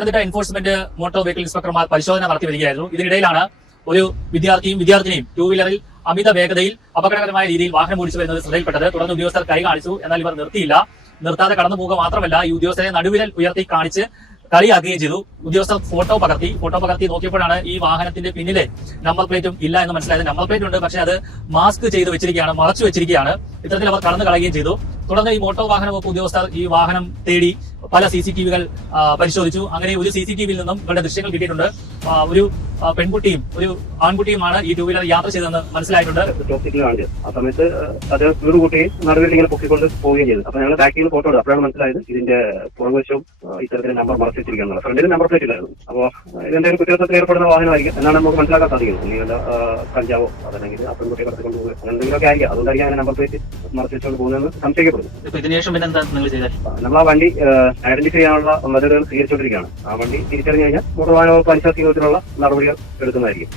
Pathanamthitta enforcement motor vehicle ഇൻസ്പെക്ടർമാർ പരിശോധന നടത്തി വരികയായിരുന്നു. ഇതിനിടയിലാണ് ഒരു വിദ്യാർത്ഥിയും വിദ്യാർത്ഥിനിയും ടൂ വീലറിൽ അമിത വേഗതയിൽ അപകടകരമായ രീതിയിൽ വാഹനം ഓടിച്ചു വരുന്നത് ശ്രദ്ധയിൽപ്പെട്ടത്. തുടർന്ന് ഉദ്യോഗസ്ഥർ കൈ കാണിച്ചു. എന്നാൽ ഇവർ നിർത്തിയില്ല. നിർത്താതെ കടന്നു പോവുക മാത്രമല്ല ഈ ഉദ്യോഗസ്ഥരെ നടുവിരൽ ഉയർത്തി കാണിച്ച് കളിയാക്കുകയും ചെയ്തു. ഉദ്യോഗസ്ഥർ ഫോട്ടോ പകർത്തി. ഫോട്ടോ പകർത്തി നോക്കിയപ്പോഴാണ് ഈ വാഹനത്തിന്റെ പിന്നിലെ നമ്പർ പ്ലേറ്റും ഇല്ല എന്ന് മനസ്സിലായത്. നമ്പർ പ്ലേറ്റ് ഉണ്ട്. പക്ഷേ അത് മാസ്ക് ചെയ്ത് വെച്ചിരിക്കുകയാണ് മറച്ചു വെച്ചിരിക്കുകയാണ്. ഇത്തരത്തിൽ അവർ കടന്നു കളയുകയും ചെയ്തു. തുടർന്ന് ഈ മോട്ടോർ വാഹന വകുപ്പ് ഉദ്യോഗസ്ഥർ ഈ വാഹനം തേടി പല സി സി ടി വികൾ പരിശോധിച്ചു. അങ്ങനെ ഒരു സി സി ടി വിയിൽ നിന്നും ഇവരുടെ ദൃശ്യങ്ങൾ കിട്ടിയിട്ടുണ്ട്. ഒരു പെൺകുട്ടിയും ഒരു ആൺകുട്ടിയുമാണ് ഈ ടൂ വീലർ യാത്ര ചെയ്തതെന്ന് മനസ്സിലായിട്ടുണ്ട്. ആ സമയത്ത് അത് വീട് കൂട്ടുകയും നടുവിൽ ഇങ്ങനെ പൊക്കിക്കൊണ്ട് പോവുകയും ചെയ്തു. അപ്പൊ ഞങ്ങൾ ബാക്കിൽ നിന്ന് ഫോട്ടോ എടുത്തു അപ്പോഴാണ് മനസ്സിലായത് ഇതിന്റെ പുറകുവശവും ഇത്തരത്തിൽ നമ്പർ മറച്ചു വെച്ചിരിക്കുന്നത് ഫ്രണ്ടിൽ നമ്പർ പ്ലേറ്റ് ഇല്ലായിരുന്നു. അപ്പോൾ ഇതിന്റെ ഒരു കുറ്റകൃത്യത്തിൽ ഏർപ്പെടുന്ന വാഹനമായിരിക്കും. എന്നാണ് നമുക്ക് മനസ്സിലാക്കാൻ സാധിക്കുന്നത്. വല്ല, കഞ്ചാവോ അതല്ലെങ്കിൽ ആ പെൺകുട്ടിയെ കടത്തിക്കൊണ്ട് പോകുക അങ്ങനെ എന്തെങ്കിലുമൊക്കെ ആയിരിക്കും. അതുകൊണ്ടായിരിക്കും അങ്ങനെ നമ്പർ പ്ലേറ്റ് മറച്ചുകൊണ്ട് പോകുന്നതെന്ന് സംശയിക്കപ്പെടുന്നു. ഇതിനുശേഷം പിന്നെ എന്താ നിങ്ങൾ ചെയ്തത്? നമ്മൾ ആ വണ്ടി ഐഡന്റിഫൈ ചെയ്യാനുള്ള മെതഡുകൾ സ്വീകരിച്ചുകൊണ്ടിരിക്കുകയാണ്. ആ വണ്ടി തിരിച്ചറിഞ്ഞു കഴിഞ്ഞാൽ മോട്ടോർ വാഹന വകുപ്പ് നടപടികൾ നടപടികൾ എടുക്കുന്നതായിരിക്കും.